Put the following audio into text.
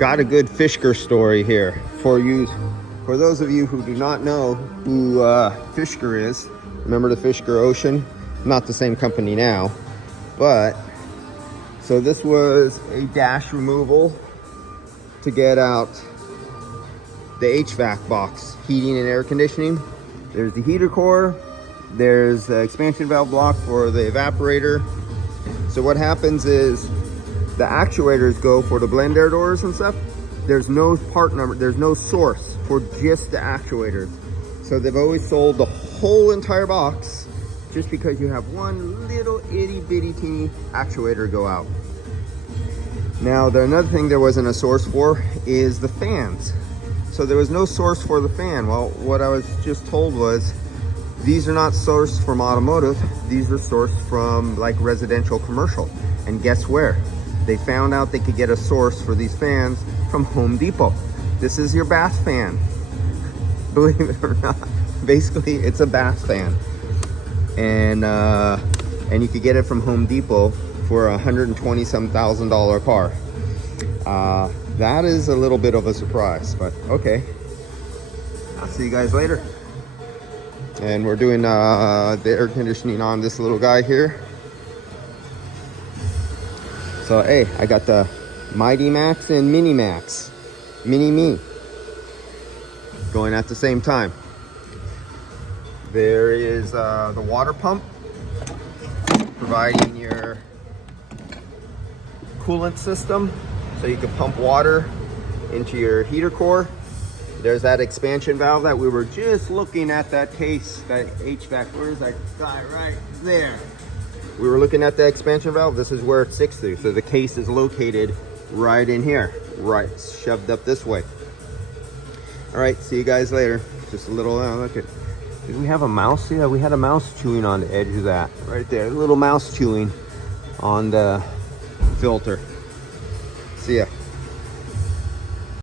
Got a good Fisker story here for you. For those of you who do not know who Fisker is, remember the Fisker Ocean? Not the same company now, but so this was a dash removal to get out the HVAC box, heating and air conditioning. There's the heater core, there's the expansion valve block for the evaporator. So what happens is the actuators go for the blend air doors and stuff. There's no part number, there's no source for just the actuators. So they've always sold the whole entire box just because you have one little itty bitty teeny actuator go out. Now, another thing there wasn't a source for is the fans. So there was no source for the fan. Well, what I was just told was these are not sourced from automotive. These are sourced from like residential commercial. And guess where? They found out they could get a source for these fans from Home Depot. This is your bath fan. Believe it or not, basically it's a bath fan. And you could get it from Home Depot for $120,000 car. That is a little bit of a surprise, but okay. I'll see you guys later. And we're doing the air conditioning on this little guy here. So hey, I got the Mighty Max and Mini Max, Mini Me, going at the same time. There is the water pump, providing your coolant system, so you can pump water into your heater core. There's that expansion valve that we were just looking at, that case, that HVAC, where's that guy? Right there. We were looking at the expansion valve. This is where it sticks through. So the case is located right in here, right, shoved up this way. All right, see you guys later. Just a little, look at, did we have a mouse? Yeah, we had a mouse chewing on the edge of that, right there. A little mouse chewing on the filter. See ya.